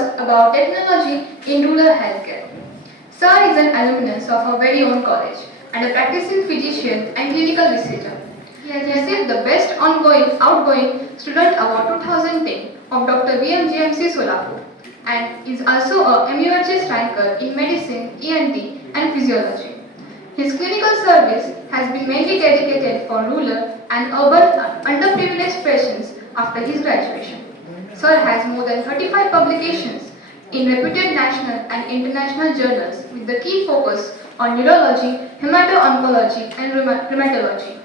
us about technology in rural healthcare. Sir is an alumnus of our very own college and a practicing physician and clinical researcher. He has received the Best Outgoing Student Award 2010 of Dr. VMGMC Solapur and is also a MUHS ranker in medicine, ENT and physiology. His clinical service has been mainly dedicated for rural and urban underprivileged patients after his graduation. Sir has more than 35 publications in reputed national and international journals with the key focus on neurology, hemato-oncology and rheumatology.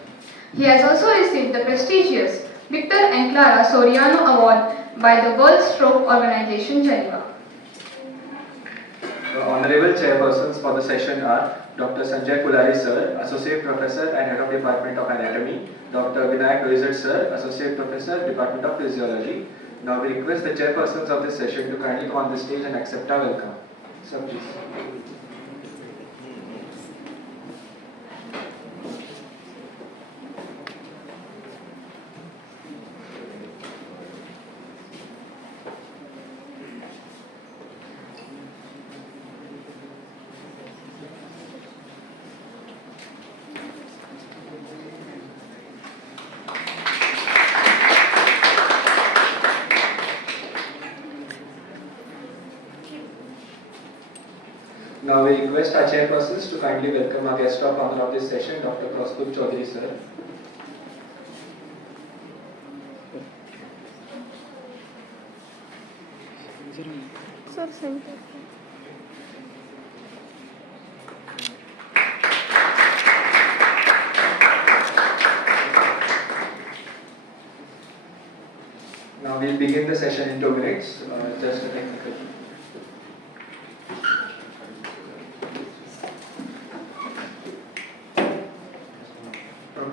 He has also received the prestigious Victor and Clara Soriano Award by the World Stroke Organization, Geneva. The honorable chairpersons for the session are Dr. Sanjay Kulari Sir, Associate Professor and Head of Department of Anatomy, Dr. Vinayak Doizat Sir, Associate Professor, Department of Physiology. Now we request the chairpersons of this session to kindly come on the stage and accept our welcome. Sir, please. Now we request our chairpersons to kindly welcome our guest of honor of this session, Dr. Kaustubh Chaudhary Sir. Now we'll begin the session in 2 minutes. Just a technical.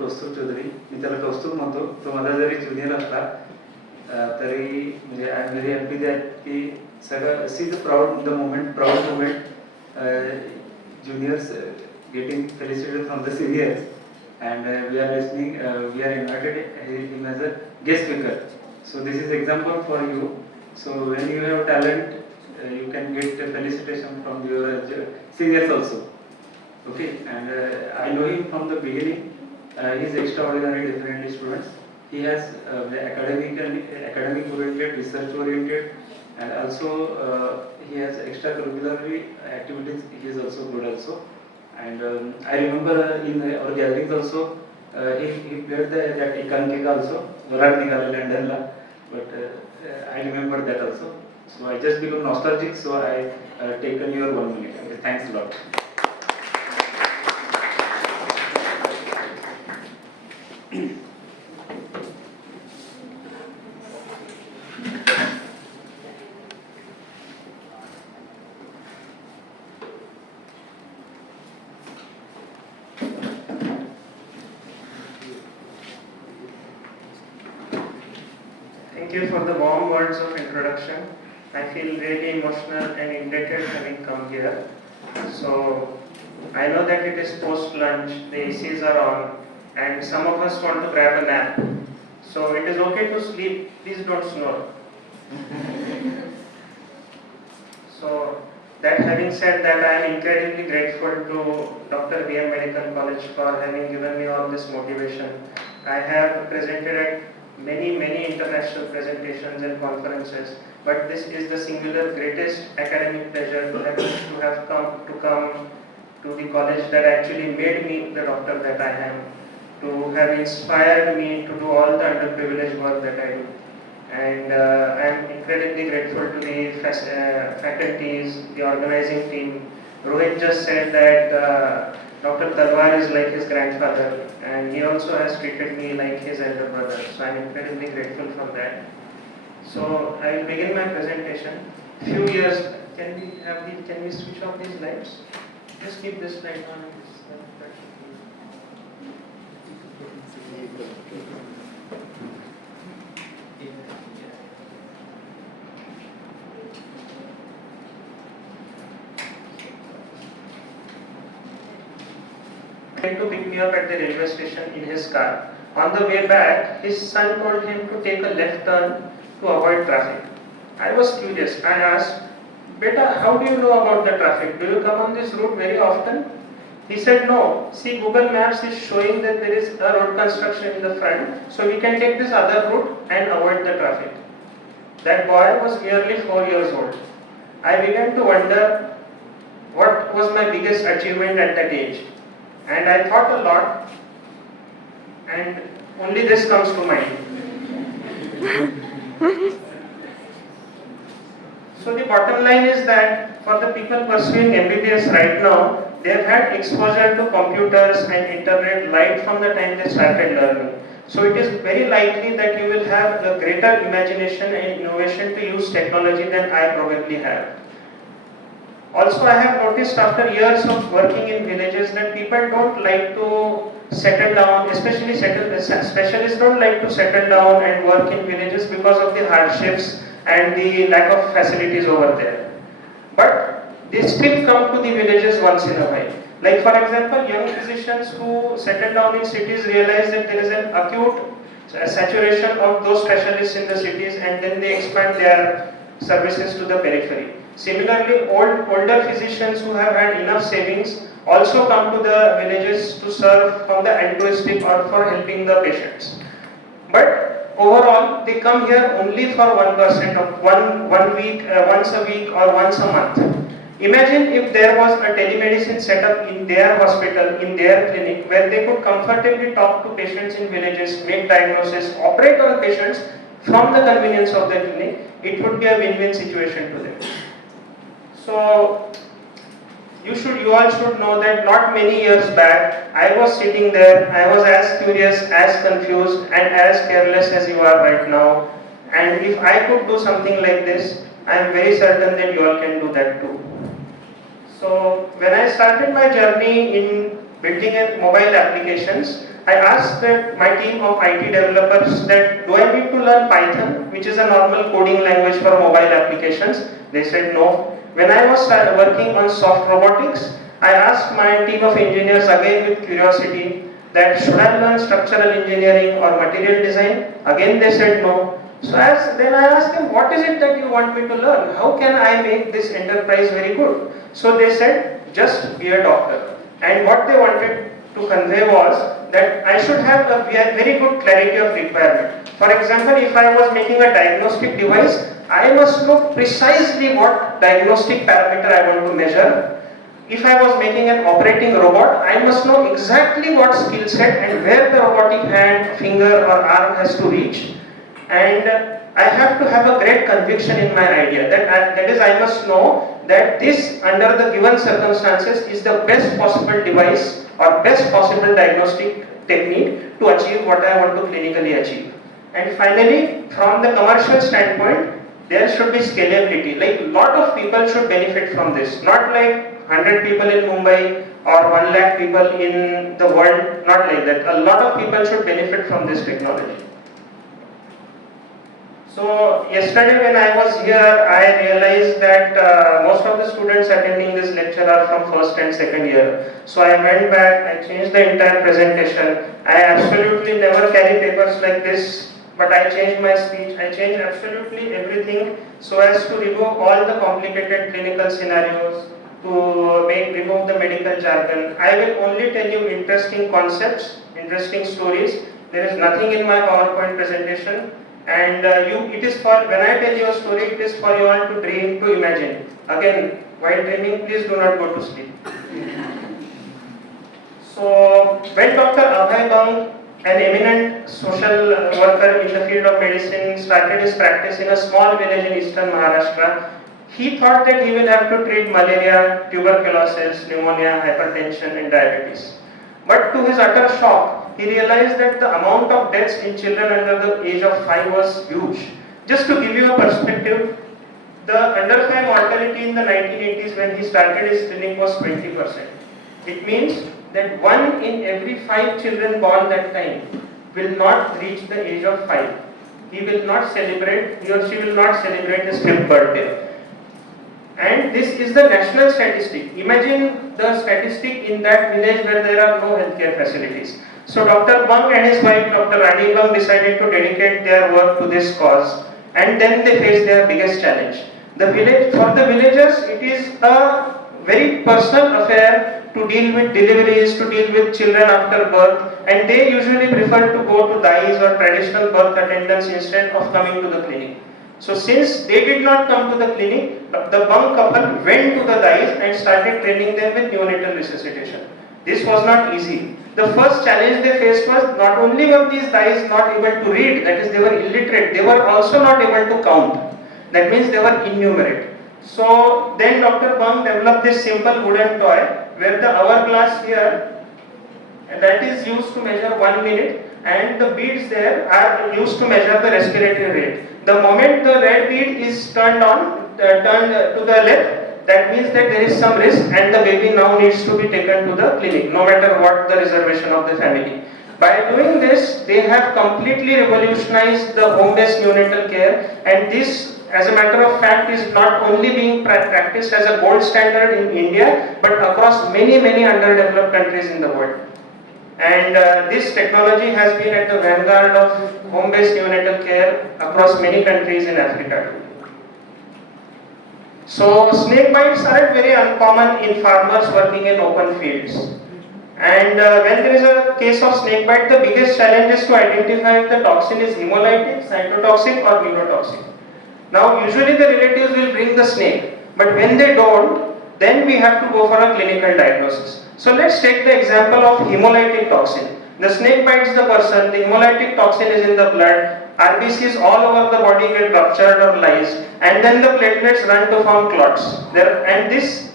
कौस्तुभ चौधरी मी त्याला कौस्तुभ म्हणतो तो माझा जरी junior असला तरी म्हणजे I am very happy that की सगळं see the proud moment juniors getting felicitated from the seniors and we are invited him as a guest speaker. So this is example for you. So when you have talent you can get a felicitation from your seniors also. Okay, and I know him from the beginning. He is extraordinary, definitely students. He has academic oriented, research oriented, and also he has extracurricular activities. He is also good also. And I remember in our gatherings also he played that Ekankika also. Varat Nikala London la, but I remember that also. So I just become nostalgic. So I taken your 1 minute. Okay, thanks a lot. Thank you for the warm words of introduction. I feel really emotional and indebted having come here. So I know that it is post lunch, the ACs are on, and some of us want to grab a nap. So it is okay to sleep, please don't snore. So that having said that, I am incredibly grateful to Dr. VM Medical College for having given me all this motivation. I have presented at many international presentations and conferences, but this is the singular greatest academic pleasure to have come to the college that actually made me the doctor that I am, to have inspired me to do all the underprivileged work that I do. And I am incredibly grateful to the faculties, the organizing team. Rohit just said that Dr. Talwar is like his grandfather, and he also has treated me like his elder brother. So I am incredibly grateful for that. So I will begin my presentation. Few years, can we switch off these lights? Just keep this light on. To pick me up at the railway station in his car. On the way back, his son told him to take a left turn to avoid traffic. I was curious. I asked, Beta, how do you know about the traffic? Do you come on this route very often? He said, no. See, Google Maps is showing that there is a road construction in the front, so we can take this other route and avoid the traffic. That boy was merely 4 years old. I began to wonder what was my biggest achievement at that age. And I thought a lot, and only this comes to mind. So the bottom line is that for the people pursuing MBBS right now, they have had exposure to computers and internet right from the time they started learning. So it is very likely that you will have a greater imagination and innovation to use technology than I probably have. Also, I have noticed after years of working in villages that people don't like to settle down, especially specialists don't like to settle down and work in villages because of the hardships and the lack of facilities over there. But they still come to the villages once in a while. Like for example, young physicians who settle down in cities realize that there is an acute saturation of those specialists in the cities, and then they expand their services to the periphery. Similarly, older physicians who have had enough savings also come to the villages to serve from the altruistic or for helping the patients. But overall, they come here only for 1% of one week, once a week or once a month. Imagine if there was a telemedicine setup in their hospital, in their clinic, where they could comfortably talk to patients in villages, make diagnosis, operate on patients from the convenience of the clinic. It would be a win-win situation to them. So, you all should know that not many years back, I was sitting there, I was as curious, as confused, and as careless as you are right now. And if I could do something like this, I am very certain that you all can do that too. So, when I started my journey in building mobile applications, I asked my team of IT developers that, do I need to learn Python, which is a normal coding language for mobile applications? They said no. When I was working on soft robotics, I asked my team of engineers again with curiosity that should I learn structural engineering or material design? Again they said no. So then I asked them, what is it that you want me to learn? How can I make this enterprise very good? So they said, just be a doctor. And what they wanted to convey was that I should have a very good clarity of requirement. For example, if I was making a diagnostic device, I must know precisely what diagnostic parameter I want to measure. If I was making an operating robot, I must know exactly what skill set and where the robotic hand, finger or arm has to reach. And I have to have a great conviction in my idea. That is, I must know that this, under the given circumstances, is the best possible device or best possible diagnostic technique to achieve what I want to clinically achieve. And finally, from the commercial standpoint, there should be scalability. Like a lot of people should benefit from this. Not like 100 people in Mumbai or 1 lakh people in the world. Not like that. A lot of people should benefit from this technology. So yesterday when I was here, I realized that most of the students attending this lecture are from first and second year. So I went back, I changed the entire presentation. I absolutely never carry papers like this, but I changed my speech. I changed absolutely everything so as to remove all the complicated clinical scenarios, to remove the medical jargon. I will only tell you interesting concepts, interesting stories. There is nothing in my PowerPoint presentation. And it is for, when I tell you a story, it is for you all to dream, to imagine. Again, while dreaming, please do not go to sleep. So, when Dr. Abhay Bang, an eminent social worker in the field of medicine, started his practice in a small village in eastern Maharashtra, he thought that he will have to treat malaria, tuberculosis, pneumonia, hypertension and diabetes. But to his utter shock, he realized that the amount of deaths in children under the age of 5 was huge. Just to give you a perspective, the under 5 mortality in the 1980s when he started his clinic was 20%. It means that 1 in every 5 children born that time will not reach the age of 5. He will not celebrate, he or she will not celebrate his 5th birthday. And this is the national statistic. Imagine the statistic in that village where there are no healthcare facilities. So Dr. Bang and his wife Dr. Rani Bang decided to dedicate their work to this cause. and then they face their biggest challenge. For the villagers, it is a very personal affair to deal with deliveries, to deal with children after birth, and they usually prefer to go to dais or traditional birth attendants instead of coming to the clinic. So since they did not come to the clinic, the Bang couple went to the dais and started training them with neonatal resuscitation. This was not easy. The first challenge they faced was not only were these dais not able to read, that is they were illiterate, they were also not able to count. That means they were innumerate. So then Dr. Bang developed this simple wooden toy where the hourglass here, and that is used to measure 1 minute, and the beads there are used to measure the respiratory rate. The moment the red bead is turned to the left, that means that there is some risk and the baby now needs to be taken to the clinic, no matter what the reservation of the family. By doing this, they have completely revolutionized the home-based neonatal care, and this, as a matter of fact, is not only being practiced as a gold standard in India, but across many underdeveloped countries in the world. And this technology has been at the vanguard of home-based neonatal care across many countries in Africa. So snake bites are very uncommon in farmers working in open fields. And when there is a case of snake bite, the biggest challenge is to identify if the toxin is hemolytic, cytotoxic or neurotoxic. Now usually the relatives will bring the snake, but when they don't, then we have to go for a clinical diagnosis. So let's take the example of hemolytic toxin. The snake bites the person, the hemolytic toxin is in the blood, RBCs all over the body get ruptured or lysed, and then the platelets run to form clots. And this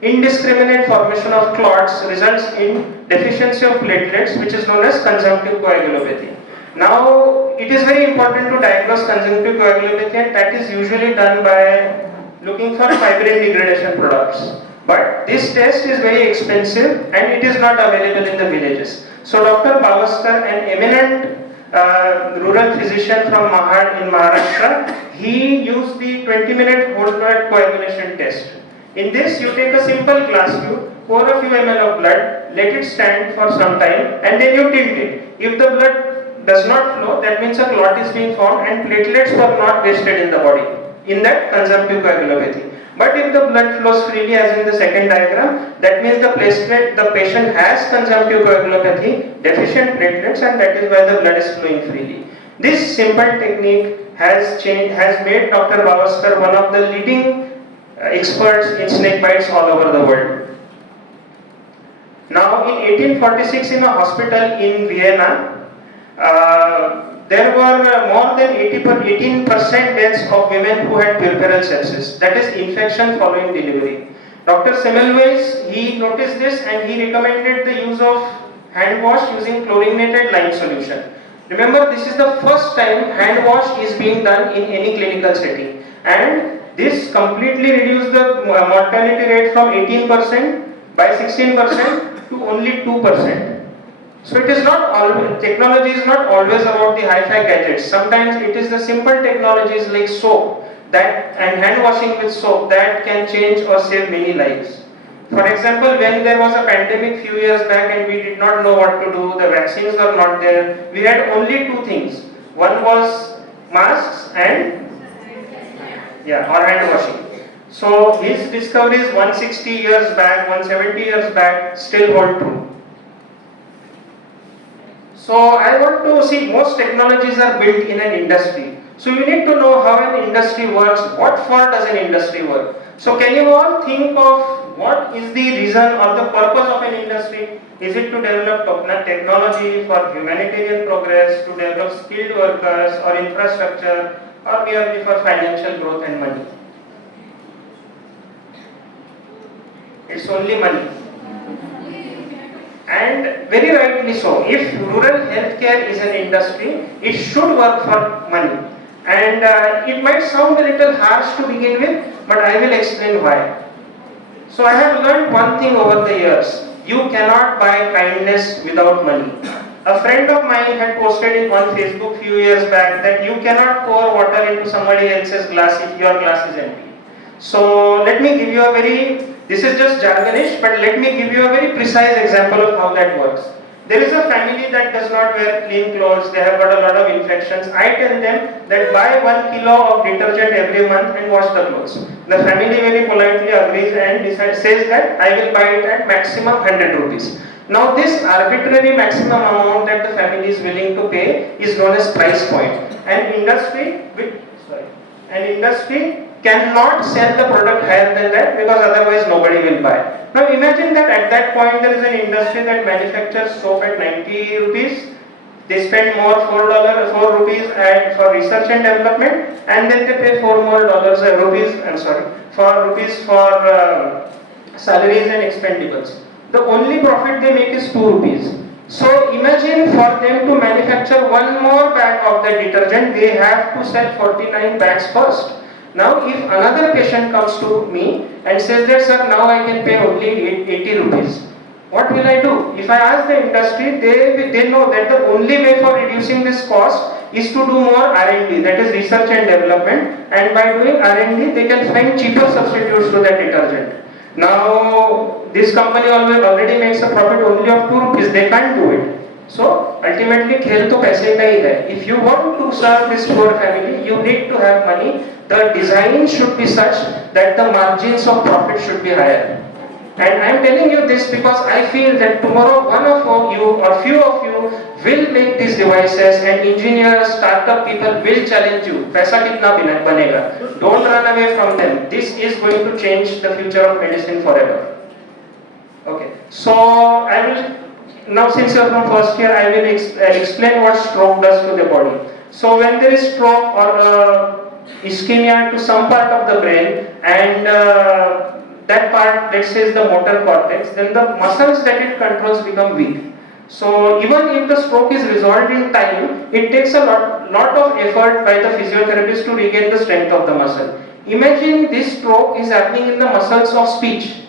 indiscriminate formation of clots results in deficiency of platelets, which is known as consumptive coagulopathy. Now, it is very important to diagnose conjunctive coagulopathy, and that is usually done by looking for fibrin degradation products. But this test is very expensive and it is not available in the villages. So Dr. Bavaskar, an eminent rural physician from Mahad in Maharashtra, he used the 20-minute whole blood coagulation test. In this, you take a simple glass tube, pour a few ml of blood, let it stand for some time, and then you tilt it. If the blood does not flow, that means a clot is being formed and platelets were not wasted in the body, in that consumptive coagulopathy. But if the blood flows freely, as in the second diagram, that means the patient has consumptive coagulopathy, deficient platelets, and that is why the blood is flowing freely. This simple technique has made Dr. Bavaskar one of the leading experts in snake bites all over the world. Now, in 1846, in a hospital in Vienna, there were more than 18% deaths of women who had puerperal sepsis, that is infection following delivery. Dr. Semmelweis, he noticed this and he recommended the use of hand wash using chlorinated lime solution. Remember, this is the first time hand wash is being done in any clinical setting, and this completely reduced the mortality rate from 18% by 16% to only 2%. So it is not always, technology is not always about the hi-fi gadgets. Sometimes it is the simple technologies like soap and hand washing with soap that can change or save many lives. For example, when there was a pandemic few years back and we did not know what to do, the vaccines were not there, we had only two things. One was masks and or hand washing. So his discoveries 160 years back, 170 years back still hold true. So I want to see, most technologies are built in an industry. So you need to know how an industry works, what for does an industry work. So can you all think of what is the reason or the purpose of an industry? Is it to develop technology for humanitarian progress, to develop skilled workers or infrastructure, or merely for financial growth and money? It's only money. And very rightly so. If rural healthcare is an industry, it should work for money. And it might sound a little harsh to begin with, but I will explain why. So I have learned one thing over the years. You cannot buy kindness without money. A friend of mine had posted on Facebook few years back that you cannot pour water into somebody else's glass if your glass is empty. So let me give you this is just jargonish, but let me give you a very precise example of how that works. There is a family that does not wear clean clothes, they have got a lot of infections. I tell them that buy 1 kilo of detergent every month and wash the clothes. The family very politely agrees and says that I will buy it at maximum 100 rupees. Now this arbitrary maximum amount that the family is willing to pay is known as price point. And industry cannot sell the product higher than that because otherwise nobody will buy. Now imagine that at that point there is an industry that manufactures soap at 90 rupees. They spend more $4 rupees for research and development, and then they pay rupees for salaries and expendables. The only profit they make is 2 rupees. So imagine for them to manufacture one more bag of the detergent, they have to sell 49 bags first. Now if another patient comes to me and says that sir, now I can pay only 80 rupees. What will I do? If I ask the industry, they know that the only way for reducing this cost is to do more R&D, that is research and development, and by doing R&D they can find cheaper substitutes to that detergent. Now this company already makes a profit only of 2 rupees, they can't do it. So ultimately खेल तो पैसे का ही है. If you want to serve this poor family, you need to have money. The design should be such that the margins of profit should be higher. And I am telling you this because I feel that tomorrow one of you or few of you will make these devices, and engineers, startup people will challenge you. पैसा कितना बनेगा? Don't run away from them. This is going to change the future of medicine forever. Okay, so I will now, since you are from first year, I will explain what stroke does to the body. So when there is stroke or ischemia to some part of the brain, and that part, let's say, is the motor cortex, then the muscles that it controls become weak. So even if the stroke is resolved in time, it takes a lot of effort by the physiotherapist to regain the strength of the muscle. Imagine this stroke is happening in the muscles of speech.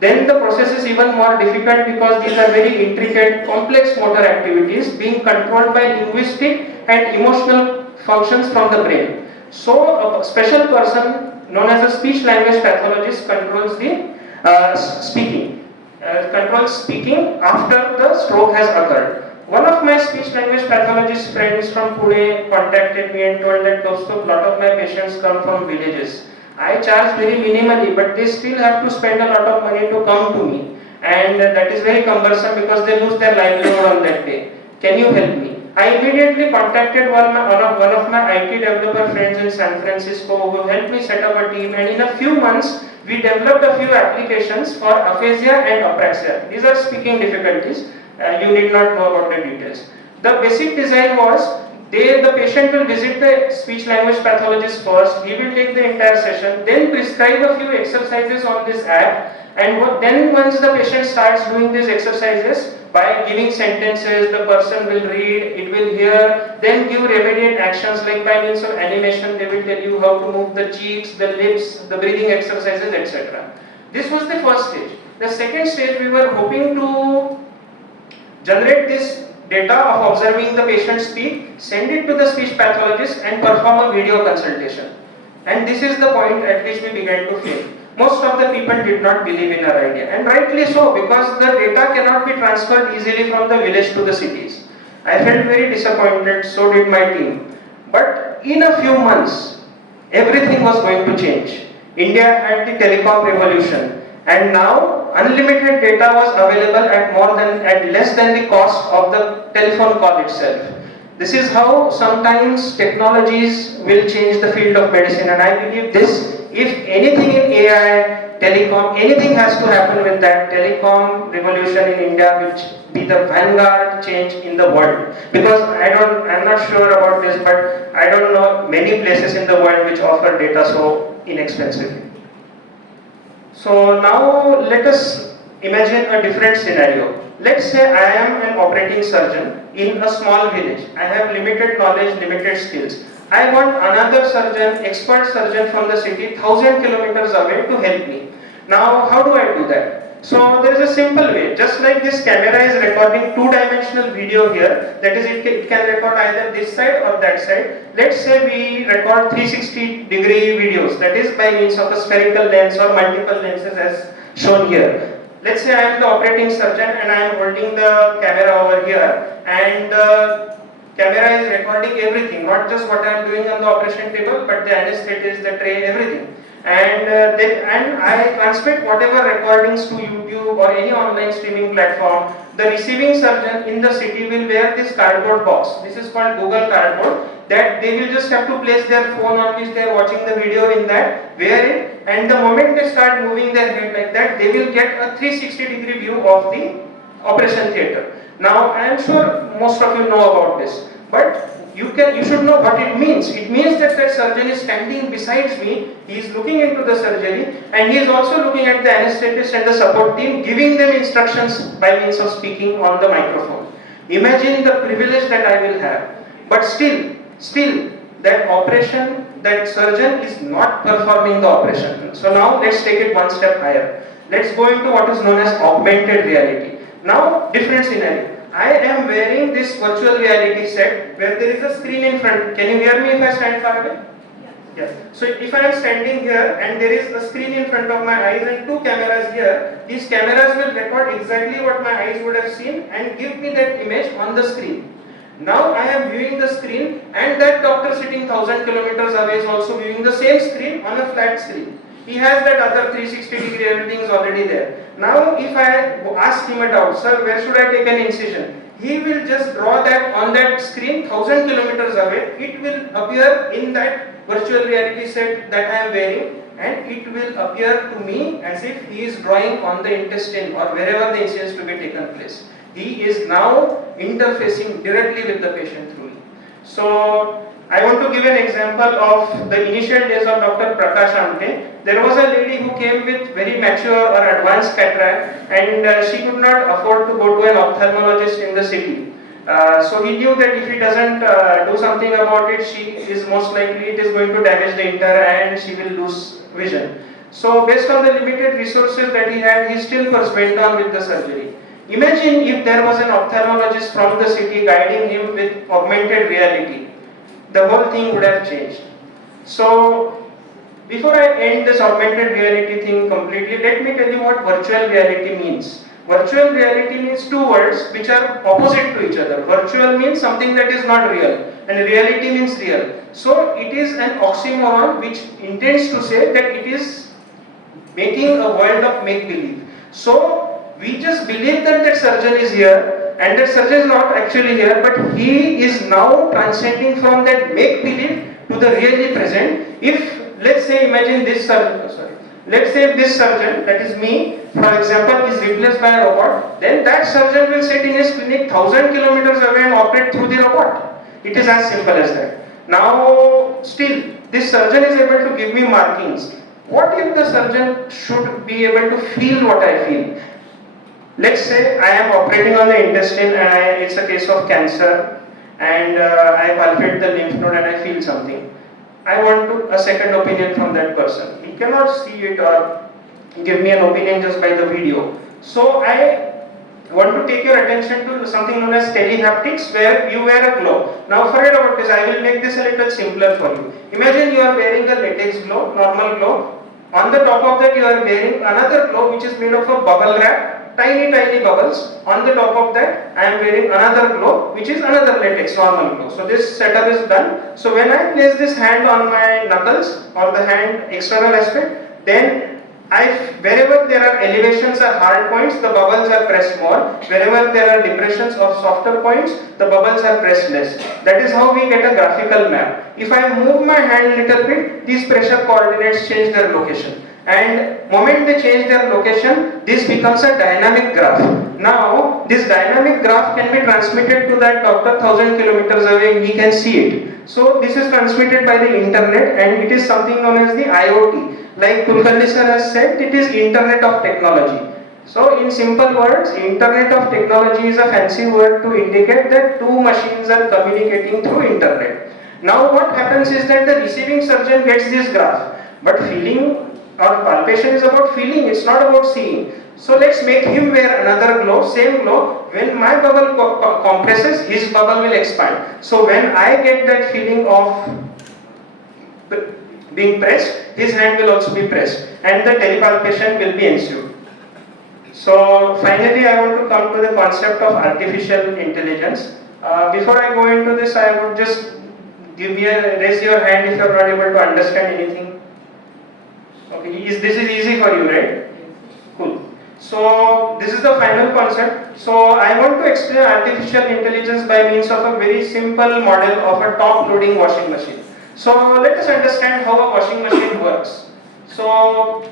Then the process is even more difficult because these are very intricate, complex motor activities being controlled by linguistic and emotional functions from the brain. So a special person known as a speech language pathologist controls the speaking after the stroke has occurred. One of my speech language pathologist friends from Pune contacted me and told that Kaustubh, lot of my patients come from villages. I charge very minimally, but they still have to spend a lot of money to come to me, and that is very cumbersome because they lose their livelihood on that day. Can you help me? I immediately contacted one of my IT developer friends in San Francisco who helped me set up a team, and in a few months we developed a few applications for aphasia and apraxia. These are speaking difficulties. You need not know about the details. The basic design was the patient will visit the speech language pathologist first, he will take the entire session, then prescribe a few exercises on this app, and then once the patient starts doing these exercises, by giving sentences, the person will read, it will hear, then give remediate actions like by means of animation, they will tell you how to move the cheeks, the lips, the breathing exercises, etc. This was the first stage. The second stage, we were hoping to generate this data of observing the patient speak, send it to the speech pathologist and perform a video consultation. And this is the point at which we began to fail. Most of the people did not believe in our idea, and rightly so, because the data cannot be transferred easily from the village to the cities. I felt very disappointed, so did my team. But in a few months, everything was going to change. India had the telecom revolution, and now unlimited data was available at less than the cost of the telephone call itself. This is how sometimes technologies will change the field of medicine, and I believe this, if anything in AI, telecom, anything has to happen with that, telecom revolution in India will be the vanguard change in the world. Because I'm not sure about this, but I don't know many places in the world which offer data so inexpensively. So now let us imagine a different scenario. Let's say I am an operating surgeon in a small village. I have limited knowledge, limited skills. I want another surgeon, expert surgeon from the city, 1,000 kilometers away to help me. Now how do I do that? So there is a simple way. Just like this camera is recording two-dimensional video here, that is it can record either this side or that side. Let's say we record 360-degree videos, that is by means of a spherical lens or multiple lenses as shown here. let's say I am the operating surgeon and I am holding the camera over here, and the camera is recording everything, not just what I am doing on the operation table, but the anesthetist, the tray, everything. And I transmit whatever recordings to YouTube or any online streaming platform. The receiving surgeon in the city will wear this cardboard box. This is called Google Cardboard. That they will just have to place their phone on which they are watching the video in that, wear it, and the moment they start moving their head like that, they will get a 360-degree view of the operation theatre. Now I am sure most of you know about this, but you should know what it means. It means that surgeon is standing beside me, he is looking into the surgery, and he is also looking at the anesthetist and the support team, giving them instructions by means of speaking on the microphone. Imagine the privilege that I will have. But still, that operation, that surgeon is not performing the operation. So now let's take it one step higher. Let's go into what is known as augmented reality. Now, different scenario. I am wearing this virtual reality set where there is a screen in front. Can you hear me if I stand far away? Yes. So if I am standing here and there is a screen in front of my eyes and two cameras here, these cameras will record exactly what my eyes would have seen and give me that image on the screen. Now I am viewing the screen, and that doctor sitting 1000 kilometers away is also viewing the same screen on a flat screen. He has that other 360-degree, everything is already there. Now if I ask him a doubt, sir, where should I take an incision? He will just draw that on that screen 1000 kilometers away. It will appear in that virtual reality set that I am wearing, and it will appear to me as if he is drawing on the intestine or wherever the incision is to be taken place. He is now interfacing directly with the patient through it. So I want to give an example of the initial days of Dr. Prakash Amte. There was a lady who came with very mature or advanced cataract, and she could not afford to go to an ophthalmologist in the city. So he knew that if he doesn't do something about it, she is most likely it is going to damage the entire eye and she will lose vision. So based on the limited resources that he had, he still went on with the surgery. Imagine if there was an ophthalmologist from the city guiding him with augmented reality. The whole thing would have changed. So before I end this augmented reality thing completely, let me tell you what virtual reality means. Virtual reality means two words which are opposite to each other. Virtual means something that is not real, and reality means real. So it is an oxymoron which intends to say that it is making a world of make-believe. So we just believe that that surgeon is here, and that surgeon is not actually here, but he is now transcending from that make-believe to the really present. If, let's say, imagine this surgeon, let's say if this surgeon, that is me, for example, is replaced by a robot, then that surgeon will sit in his clinic 1000 kilometers away and operate through the robot. It is as simple as that. Now, still, this surgeon is able to give me markings. What if the surgeon should be able to feel what I feel? Let's say I am operating on the intestine and it's a case of cancer, and I palpate the lymph node and I feel something. I want a second opinion from that person. He cannot see it or give me an opinion just by the video. So I want to take your attention to something known as telehaptics, where you wear a glove. Now forget about this, I will make this a little simpler for you. Imagine you are wearing a latex glove, normal glove. On the top of that you are wearing another glove which is made of a bubble wrap. Tiny bubbles. On the top of that I am wearing another glove which is another latex normal glove. So this setup is done. So when I place this hand on my knuckles or the hand external aspect, then wherever there are elevations or hard points, the bubbles are pressed more. Wherever there are depressions or softer points, the bubbles are pressed less. That is how we get a graphical map. If I move my hand a little bit, these pressure coordinates change their location. And moment they change their location, this becomes a dynamic graph. Now, this dynamic graph can be transmitted to that doctor 1000 kilometers away, he can see it. So this is transmitted by the internet, and it is something known as the IoT. Like Kulkarni sir has said, it is Internet of Technology. So in simple words, Internet of Technology is a fancy word to indicate that two machines are communicating through internet. Now what happens is that the receiving surgeon gets this graph, but feeling or palpation is about feeling, it's not about seeing. So let's make him wear another glove, same glove. When my bubble compresses, his bubble will expand. So when I get that feeling of being pressed, his hand will also be pressed, and the telepalpation will be ensued. So finally, I want to come to the concept of artificial intelligence. Before I go into this, I would just raise your hand if you are not able to understand anything. Okay, this is easy for you, right? Cool. So this is the final concept. So I want to explain artificial intelligence by means of a very simple model of a top-loading washing machine. So let us understand how a washing machine works. So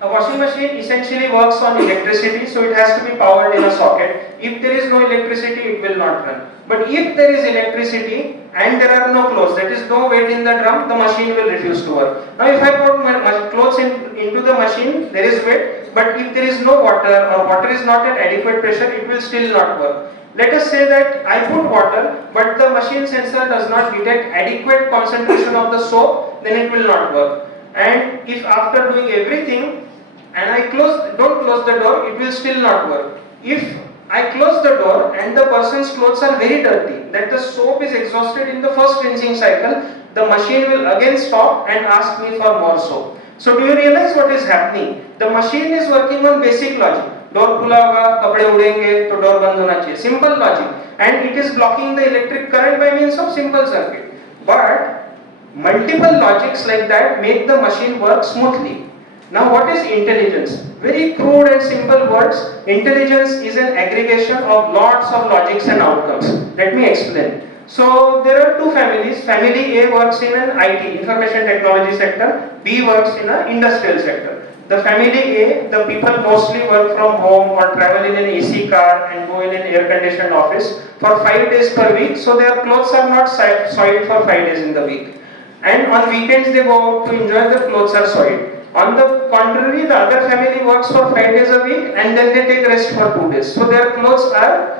a washing machine essentially works on electricity, so it has to be powered in a socket. If there is no electricity, it will not run. But if there is electricity and there are no clothes, that is no weight in the drum, the machine will refuse to work. Now if I put my clothes into the machine, there is weight, but if there is no water or water is not at adequate pressure, it will still not work. Let us say that I put water, but the machine sensor does not detect adequate concentration of the soap, then it will not work. And if after doing everything, and I don't close the door, it will still not work. If I close the door and the person's clothes are very dirty, that the soap is exhausted in the first rinsing cycle, the machine will again stop and ask me for more soap. So do you realize what is happening? The machine is working on basic logic. Door खुला होगा, कपड़े उड़ेंगे, तो door बंद होना चाहिए. Simple logic. And it is blocking the electric current by means of simple circuit. But multiple logics like that make the machine work smoothly. Now what is intelligence? Very crude and simple words. Intelligence is an aggregation of lots of logics and outcomes. Let me explain. So there are two families. Family A works in an IT, information technology sector. B works in an industrial sector. The family A, the people mostly work from home or travel in an AC car and go in an air-conditioned office for 5 days per week. So their clothes are not soiled for 5 days in the week. And on weekends they go out to enjoy, the clothes are soiled. On the contrary, the other family works for 5 days a week and then they take rest for 2 days. So their clothes are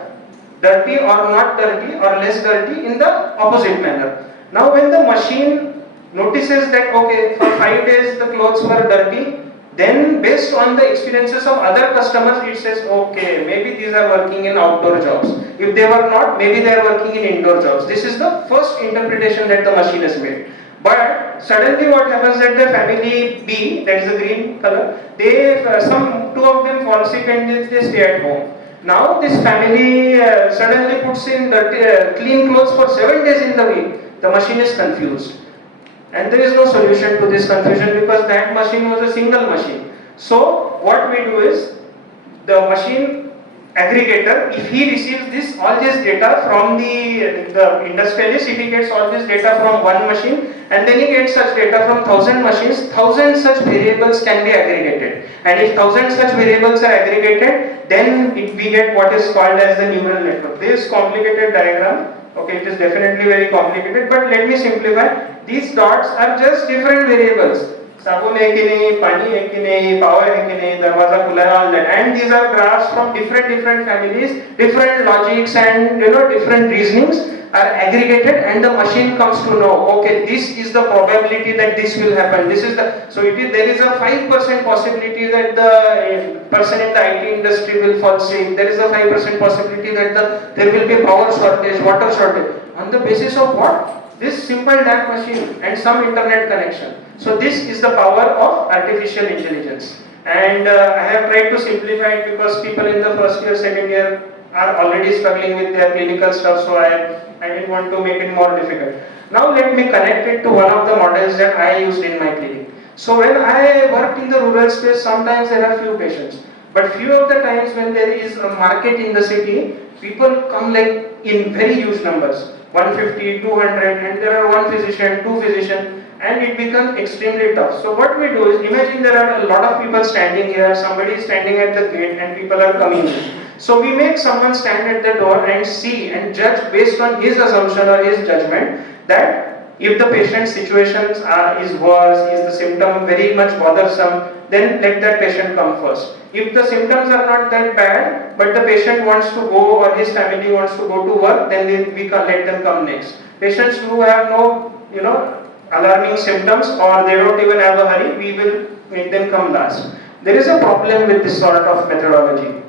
dirty or not dirty or less dirty in the opposite manner. Now when the machine notices that okay, for 5 days the clothes were dirty, then based on the experiences of other customers, it says okay, maybe these are working in outdoor jobs. If they were not, maybe they are working in indoor jobs. This is the first interpretation that the machine has made. But suddenly what happens that the family B, that is the green color, they two of them fall sick and they stay at home. Now this family suddenly puts in clean clothes for 7 days in the week. The machine is confused. And there is no solution to this confusion because that machine was a single machine. So what we do is, the machine aggregator, if he receives all this data from the industrialist, if he gets all this data from one machine and then he gets such data from 1,000 machines, 1,000 such variables can be aggregated. And if 1,000 such variables are aggregated, then we get what is called as the neural network. This complicated diagram, okay, it is definitely very complicated, but let me simplify. These dots are just different variables. साबुन है कि नहीं, पानी है कि नहीं, power है कि नहीं, दरवाजा खुला है, all that. And these are graphs from different families, different logics and different reasonings are aggregated, and the machine comes to know, okay, this is the probability that this will happen. This is the there is a 5% possibility that the person in the IT industry will fall sick. There is a 5% possibility that there will be power shortage, water shortage. On the basis of what? This simple DAC machine and some internet connection. So this is the power of artificial intelligence. And I have tried to simplify it because people in the first year, second year are already struggling with their clinical stuff, so I didn't want to make it more difficult. Now let me connect it to one of the models that I used in my clinic. So when I worked in the rural space, sometimes there are few patients. But few of the times when there is a market in the city, people come like in very huge numbers. 150, 200, and there are one physician, two physicians, and it becomes extremely tough. So what we do is, imagine there are a lot of people standing here, somebody is standing at the gate and people are coming in. So we make someone stand at the door and see and judge based on his assumption or his judgment that if the patient's situation is worse, is the symptom very much bothersome, then let that patient come first. If the symptoms are not that bad, but the patient wants to go or his family wants to go to work, then we can let them come next. Patients who have no, alarming symptoms or they don't even have a hurry, we will make them come last. There is a problem with this sort of methodology.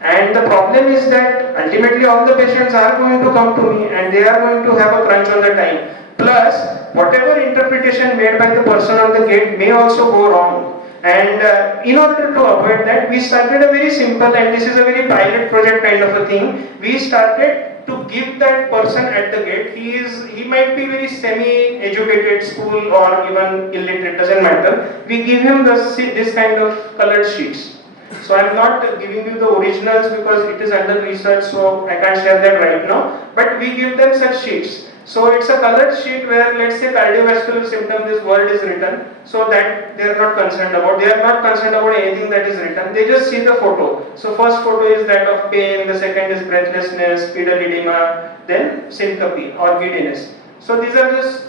And the problem is that ultimately all the patients are going to come to me and they are going to have a crunch on the time. Plus, whatever interpretation made by the person on the gate may also go wrong. And in order to avoid that, we started a very simple, and this is a very pilot project kind of a thing. We started to give that person at the gate. He might be very semi-educated school or even illiterate, doesn't matter. We give him this kind of colored sheets. So I am not giving you the originals because it is under research, so I can't share that right now. But we give them such sheets. So it's a colored sheet where, let's say, cardiovascular symptom, this word is written, so that they are not concerned about. They are not concerned about anything that is written. They just see the photo. So first photo is that of pain, the second is breathlessness, pedal edema, then syncope or giddiness. So these are just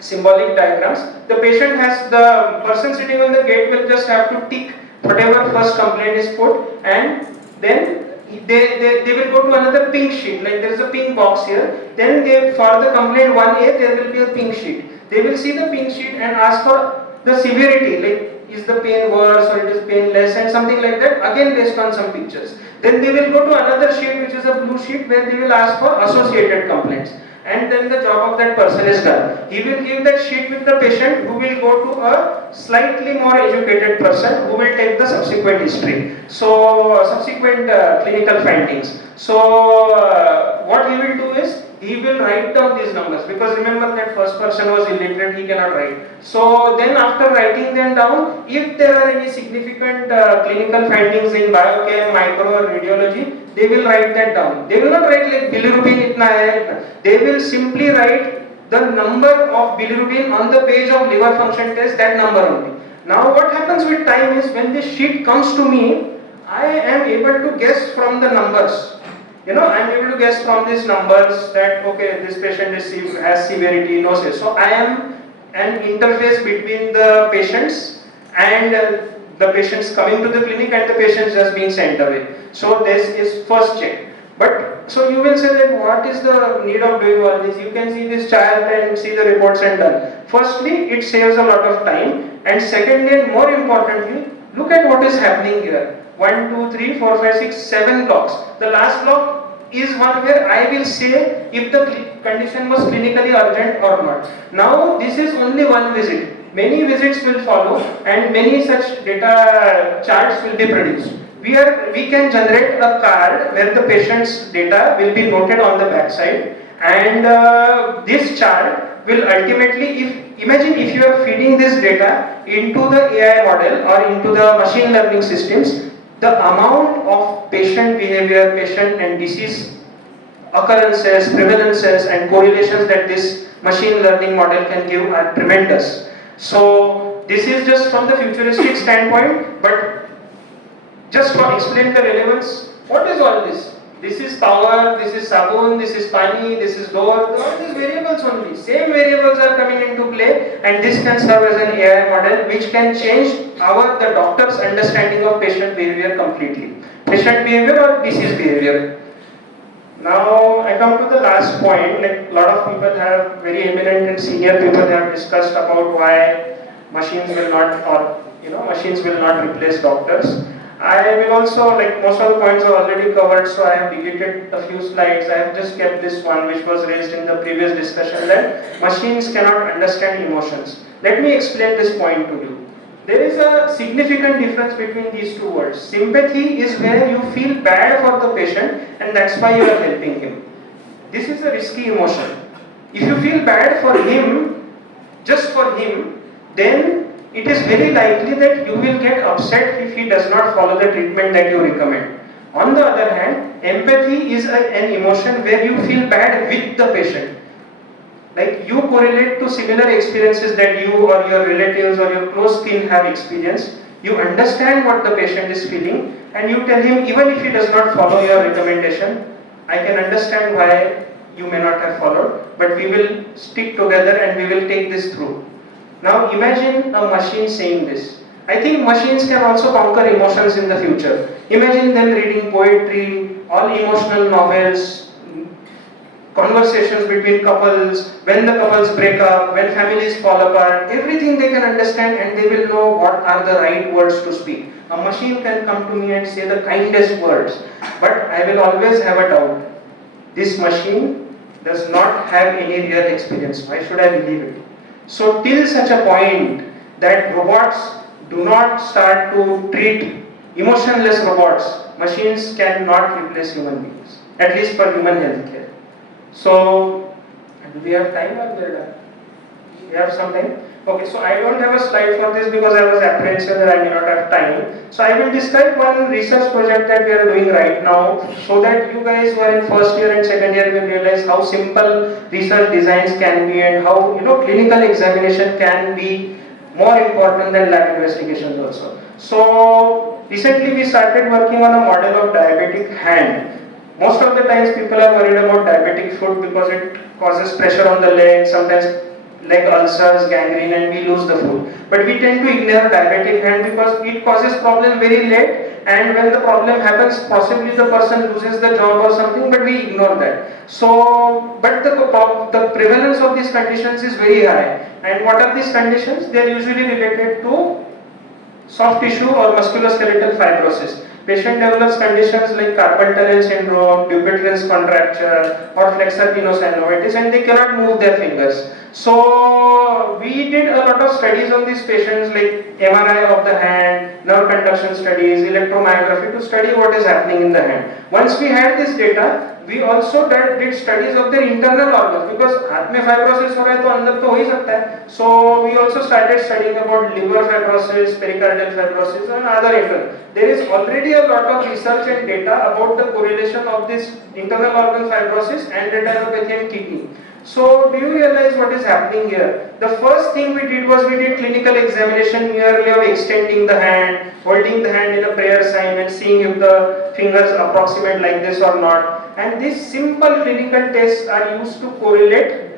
symbolic diagrams. The person sitting on the gate will just have to tick whatever first complaint is put, and then they will go to another pink sheet, like there is a pink box here. Then for the complaint 1A there will be a pink sheet. They will see the pink sheet and ask for the severity, like is the pain worse or it is pain less and something like that, again based on some pictures. Then they will go to another sheet which is a blue sheet where they will ask for associated complaints. And then the job of that person is done. He will give that sheet with the patient, who will go to a slightly more educated person who will take the subsequent history. So subsequent clinical findings. So what he will do is, he will write down these numbers, because remember that first person was illiterate, he cannot write. So then after writing them down, if there are any significant clinical findings in biochem, micro or radiology, they will write that down. They will not write like bilirubin itna hai. They will simply write the number of bilirubin on the page of liver function test, that number only. Now what happens with time is, when this sheet comes to me, I am able to guess from the numbers. I am able to guess from these numbers that, okay, this patient has severity, no say. So I am an interface between the patients and the patients coming to the clinic and the patients just being sent away. So this is first check. But so you will say that what is the need of doing all this? You can see this chart and see the reports and done. Firstly, it saves a lot of time, and secondly and more importantly, look at what is happening here. 1, 2, 3, 4, 5, 6, 7 blocks. The last block is one where I will say if the condition was clinically urgent or not. Now this is only one visit. Many visits will follow and many such data charts will be produced. We can generate a card where the patient's data will be noted on the backside, and this chart will ultimately, imagine if you are feeding this data into the AI model or into the machine learning systems, the amount of patient behavior, patient and disease occurrences, prevalences and correlations that this machine learning model can give are tremendous. So this is just from the futuristic standpoint, but just for explain the relevance, what is all this? This is power, this is sabun, this is pani, this is door, all these variables only. Same variables are coming into play, and this can serve as an AI model which can change the doctor's understanding of patient behavior completely. Patient behavior or disease behavior. Now I come to the last point. Like, a lot of people have, very eminent and senior people have discussed about why machines will not replace doctors. I will also, like, most of the points are already covered, so I have deleted a few slides. I have just kept this one which was raised in the previous discussion, that machines cannot understand emotions. Let me explain this point to you. There is a significant difference between these two words. Sympathy is where you feel bad for the patient and that's why you are helping him. This is a risky emotion. If you feel bad for him, just for him, then it is very likely that you will get upset if he does not follow the treatment that you recommend. On the other hand, empathy is an emotion where you feel bad with the patient. Like, you correlate to similar experiences that you or your relatives or your close kin have experienced. You understand what the patient is feeling and you tell him, even if he does not follow your recommendation, I can understand why you may not have followed, but we will stick together and we will take this through. Now imagine a machine saying this. I think machines can also conquer emotions in the future. Imagine them reading poetry, all emotional novels, conversations between couples, when the couples break up, when families fall apart, everything they can understand and they will know what are the right words to speak. A machine can come to me and say the kindest words, but I will always have a doubt. This machine does not have any real experience. Why should I believe it? So till such a point that robots do not start to treat emotionless robots. Machines cannot replace human beings, at least for human healthcare. So, do we have time or we are done? We have some time? Okay, so I don't have a slide for this because I was apprehensive that I may not have time. So I will describe one research project that we are doing right now so that you guys who are in first year and second year will realize how simple research designs can be and how clinical examination can be more important than lab investigations also. So recently we started working on a model of diabetic hand. Most of the times people are worried about diabetic foot because it causes pressure on the leg, sometimes leg ulcers, gangrene, and we lose the foot. But we tend to ignore diabetic hand because it causes problem very late, and when the problem happens, possibly the person loses the job or something, but we ignore that. So, but the prevalence of these conditions is very high. And what are these conditions? They are usually related to soft tissue or musculoskeletal fibrosis. Patient develops conditions like carpal tunnel syndrome, Dupuytren's contracture, or flexor tenosynovitis, and they cannot move their fingers. So we did a lot of studies on these patients, like MRI of the hand, nerve conduction studies, electromyography, to study what is happening in the hand. Once we had this data, we also did studies of their internal organs, because हाथ में fibrosis हो रहा है तो अंदर तो हो ही सकता है. So we also started studying about liver fibrosis, pericardial fibrosis, and other internal. There is already a lot of research and data about the correlation of this internal organ fibrosis and retinopathy and kidney. So do you realize what is happening here? The first thing we did was we did clinical examination merely of extending the hand, holding the hand in a prayer sign and seeing if the fingers approximate like this or not. And these simple clinical tests are used to correlate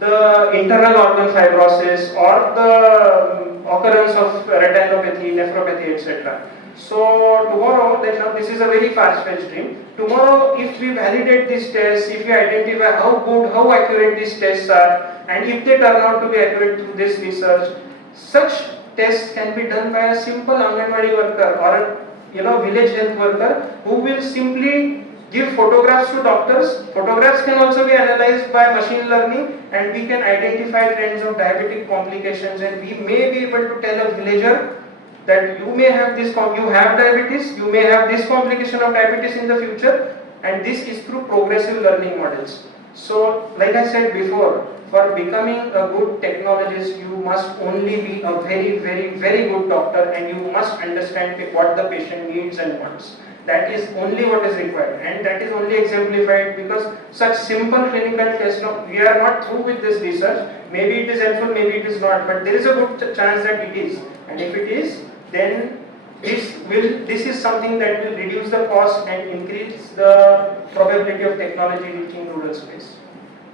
the internal organ fibrosis or the occurrence of retinopathy, nephropathy, etc. So tomorrow, then now this is a very far-fetched dream. Tomorrow, if we validate these tests, if we identify how good, how accurate these tests are, and if they turn out to be accurate through this research, such tests can be done by a simple Anganwadi worker or a village health worker who will simply give photographs to doctors. Photographs can also be analyzed by machine learning, and we can identify trends of diabetic complications, and we may be able to tell a villager that you may have this, you have diabetes, you may have this complication of diabetes in the future, and this is through progressive learning models. So, like I said before, for becoming a good technologist, you must only be a very, very, very good doctor, and you must understand what the patient needs and wants. That is only what is required, and that is only exemplified because such simple clinical tests. Now, we are not through with this research. Maybe it is helpful, maybe it is not, but there is a good chance that it is. And if it is, then this is something that will reduce the cost and increase the probability of technology reaching rural space.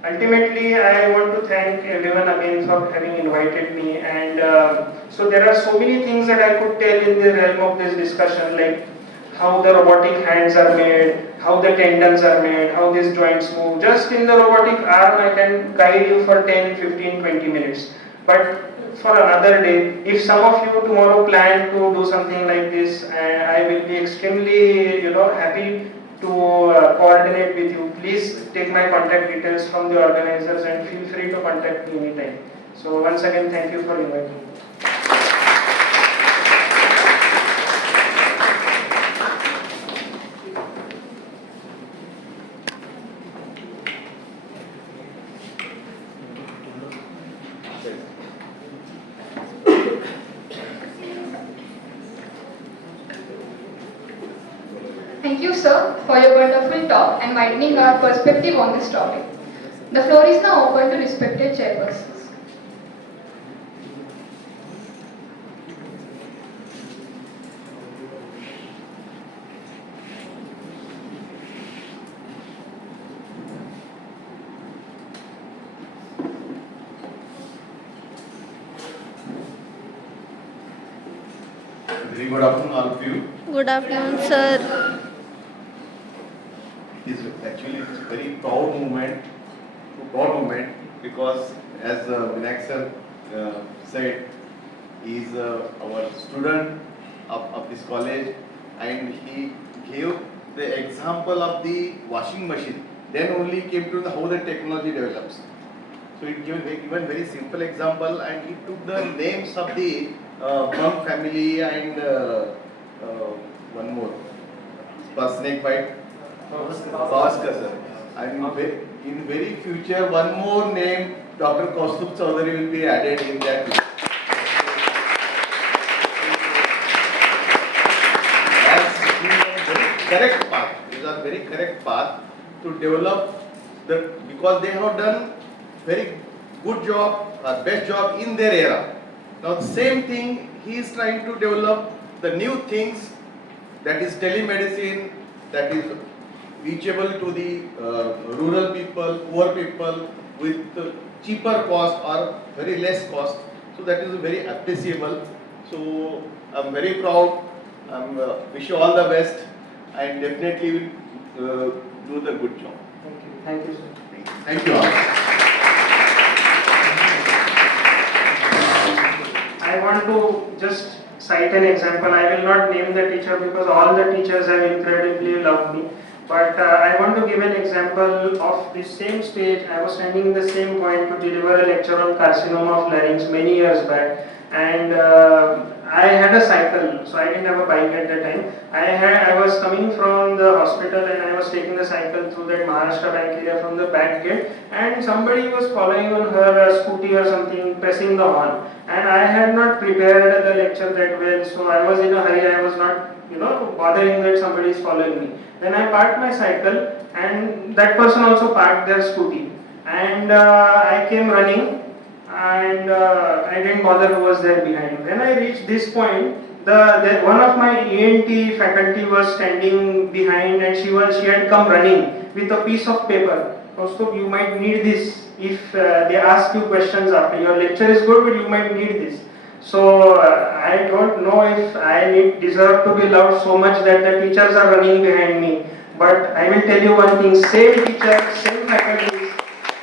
Ultimately, I want to thank everyone again for having invited me, and so there are so many things that I could tell in the realm of this discussion, like how the robotic hands are made, how the tendons are made, how these joints move. Just in the robotic arm, I can guide you for 10, 15, 20 minutes. But for another day, if some of you tomorrow plan to do something like this, I will be extremely, happy to coordinate with you. Please take my contact details from the organizers and feel free to contact me anytime. So once again, thank you for inviting me. Thank you, sir, for your wonderful talk and widening our perspective on this topic. The floor is now open to respected chairpersons. Very good afternoon, all of you. Good afternoon, sir. It's a very proud moment, because as Vinayak sir said, he is our student of this college, and he gave the example of the washing machine. Then only came to how the technology develops. So he given very simple example, and he took the names of the monk family and one more, snake bite. Bavaskar sir. And in very future, one more name, Dr. Kaustubh Chaudhary will be added in that list. Correct path. These are very correct path to develop because they have done very good job, best job in their era. Now the same thing he is trying to develop the new things, that is telemedicine, that is reachable to the rural people, poor people with cheaper cost or very less cost. So that is very appreciable. So I'm very proud. Wish you all the best and definitely will do the good job. Thank you. Thank you, sir. Thank you all. I want to just cite an example. I will not name the teacher because all the teachers have incredibly loved me. But I want to give an example of this same stage. I was standing in the same point to deliver a lecture on carcinoma of larynx many years back. And I had a cycle, so I didn't have a bike at that time. I was coming from the hospital and I was taking the cycle through that Maharashtra Bank area from the back gate, and somebody was following on her scooty or something, pressing the horn. And I had not prepared the lecture that well, so I was in a hurry. I was not, bothering that somebody is following me. Then I parked my cycle, and that person also parked their scooty. And I came running. And I didn't bother who was there behind. When I reached this point, one of my ENT faculty was standing behind, and she had come running with a piece of paper. Kaustubh, you might need this if they ask you questions after your lecture is good, but you might need this. So I don't know if I deserve to be loved so much that the teachers are running behind me. But I will tell you one thing: same teachers, same faculties.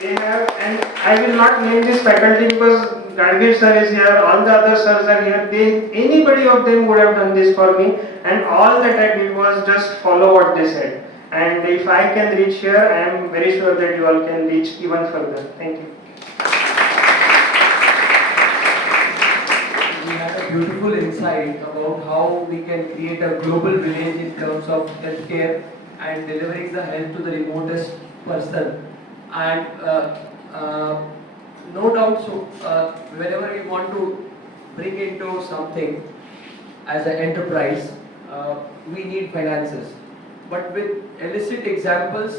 They have, and I will not name this faculty because Gadgir sir is here, all the other sirs are here. Anybody of them would have done this for me, and all that I did was just follow what they said. And if I can reach here, I am very sure that you all can reach even further. Thank you. We had a beautiful insight about how we can create a global village in terms of healthcare and delivering the health to the remotest person. And no doubt, so whenever we want to bring into something as an enterprise, we need finances. But with illicit examples,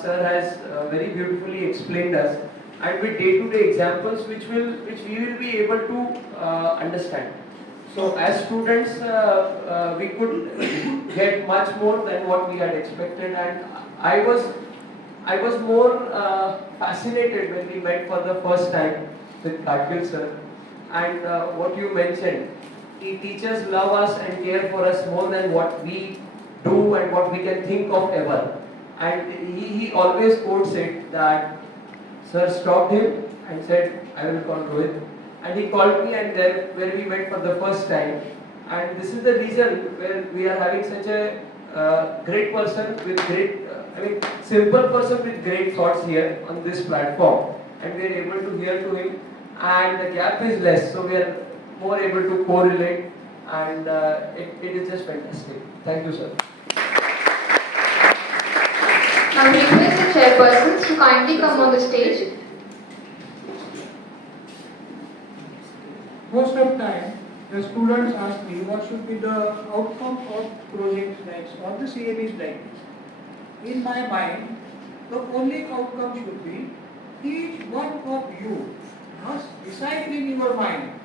sir has very beautifully explained us, and with day-to-day examples which we will be able to understand. So as students, we could get much more than what we had expected, and I was more fascinated when we met for the first time with Gadgir sir, and what you mentioned, teachers love us and care for us more than what we do and what we can think of ever. And he always quotes it that sir stopped him and said, I will call Rohit. And he called me, and there where we met for the first time. And this is the reason where we are having such a great person with great, simple person with great thoughts here on this platform. And we are able to hear to him, and the gap is less, so we are more able to correlate, and it is just fantastic. Thank you, sir. Now we request the chairpersons to kindly come on the stage. Most of the time, the students ask me what should be the outcome of projects like or the CMEs like this. In my mind, the only outcome should be each one of you must decide in your mind,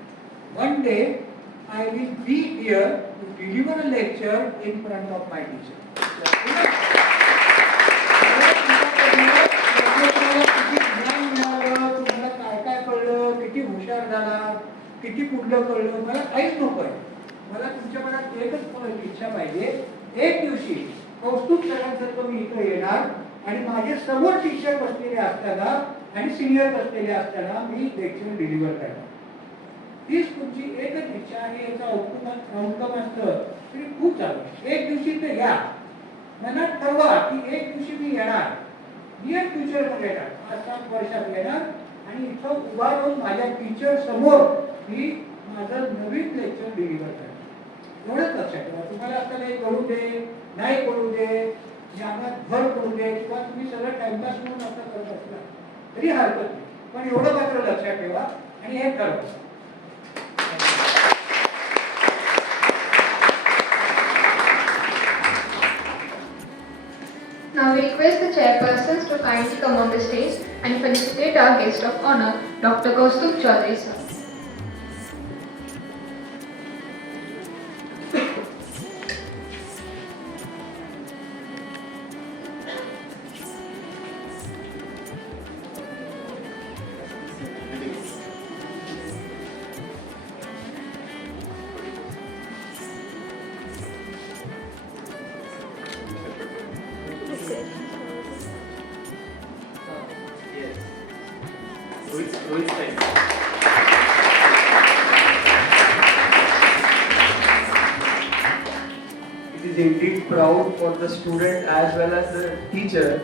one day I will be here to deliver a lecture in front of my teacher. तुम्हाला काय कळलं, किती हुशार झाला, किती पुढलं कळलं, मला काहीच नको आहे. मला तुमच्या मनात एकच इच्छा पाहिजे, एक दिवशी कौस्तुभ सरांसारखं मी इकडे येणार आणि माझे समोर टीचर बसलेले असताना आणि सिनियर बसलेले असताना मी लेक्चर डिलिव्हर करणार. तीच तुमची एकच इच्छा आणि याचा आउटकम असतं तरी खूप चांगलं. एक दिवशी ते या मनात ठरवा की एक दिवशी मी येणार, नियर फ्युचरमध्ये येणार, 5-7 वर्षात येणार आणि इथं उभा राहून माझ्या टीचर समोर मी माझं नवीन लेक्चर डिलिव्हर करा. एवढंच लक्षात ठेवा. तुम्हाला आता काही कळू दे नाही कळू दे, ज्ञानात भर करू दे किंवा तुम्ही सगळं टाइमपास म्हणून आता करत असला तरी हरकत नाही, पण एवढं मात्र लक्षात ठेवा आणि हे ठरवा. Now we request the chairpersons to kindly come on the stage and felicitate our guest of honor, Dr. Kaustubh Chaudhary sir. Which side? It is indeed proud for the student as well as the teacher,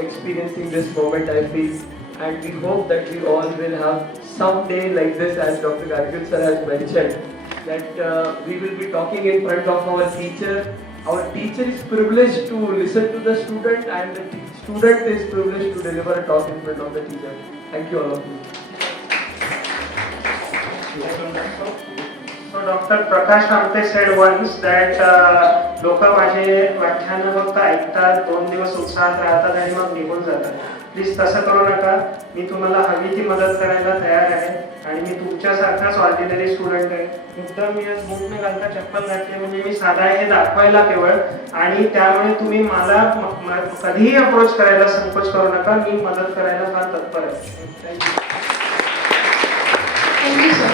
experiencing this moment, I feel, and we hope that we all will have some day like this, as Dr. Gargil sir has mentioned, that we will be talking in front of our teacher. Our teacher is privileged to listen to the student, and the student is privileged to deliver a talk in front of the teacher. Thank you all of you. So Dr. Prakash Amte said once that लोक माझे व्याख्यान फक्त ऐकतात, 2 दिवस उत्साहात राहतात आणि मग निघून जातात. प्लीज तसं करू नका. मी तुम्हाला हवी ती मदत करायला तयार आहे आणि मी तुमच्यासारखाच ऑर्डिनरी स्टुडंट आहे. मुद्दाम मी आज बूट न घालता चप्पल घातली म्हणजे मी साधा आहे हे दाखवायला केवळ, आणि त्यामुळे तुम्ही मला कधीही अप्रोच करायला संकोच करू नका. मी मदत करायला फार तत्पर आहे. Thank you sir.